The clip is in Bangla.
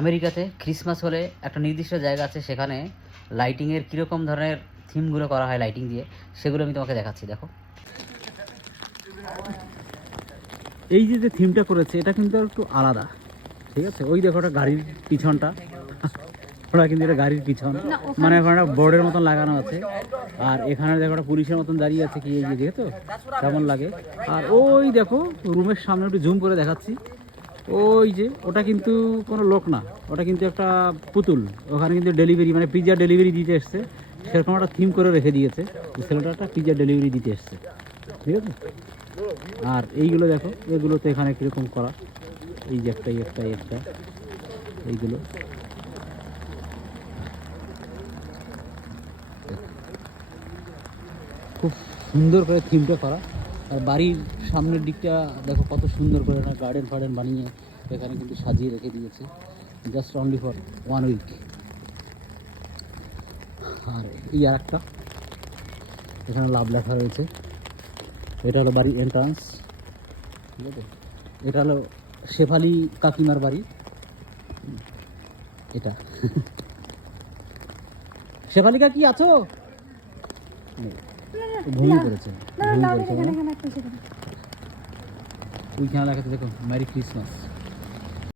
আমেরিকাতে ক্রিসমাস হলে একটা নির্দিষ্ট জায়গা আছে, সেখানে লাইটিংয়ের কীরকম ধরনের থিমগুলো করা হয় লাইটিং দিয়ে, সেগুলো আমি তোমাকে দেখাচ্ছি। দেখো, এই যে যে থিমটা করেছে এটা কিন্তু একটু আলাদা, ঠিক আছে? ওই দেখো ওটা গাড়ির পিছনটা, ওটা কিন্তু এটা গাড়ির পিছন, মানে ওখানে একটা বোর্ডের মতন লাগানো আছে। আর এখানে দেখো একটা পুলিশের মতন দাঁড়িয়ে আছে, কি এই যে দেখো কেমন লাগে। আর ওই দেখো রুমের সামনে একটু জুম করে দেখাচ্ছি, ওই যে ওটা কিন্তু কোনো লোক না, ওটা কিন্তু একটা পুতুল। ওখানে কিন্তু ডেলিভারি, মানে পিৎজা ডেলিভারি দিতে এসছে, সেরকম একটা থিম করে রেখে দিয়েছে। ছেলেটা একটা পিৎজা ডেলিভারি দিতে এসছে, ঠিক আছে? আর এইগুলো দেখো, এগুলো তো এখানে কীরকম করা, এই যে একটা এইগুলো খুব সুন্দর করে থিমটা করা। আর বাড়ির সামনের দিকটা দেখো কত সুন্দর করে গার্ডেন ফার্ডেন বানিয়ে এখানে কিন্তু সাজিয়ে রেখে দিয়েছে, জাস্ট অনলি ফর 1 উইক। আর এই আর একটা এখানে লাভ লেখা রয়েছে, এটা হলো বাড়ির এন্ট্রান্স, ঠিক আছে? এটা হলো শেফালি কাকিমার বাড়ি, এটা শেফালি কাকি আছো? ঘুমিয়ে পড়েছে, ওইখানে লেখাতে দেখো মেরি ক্রিসমাস।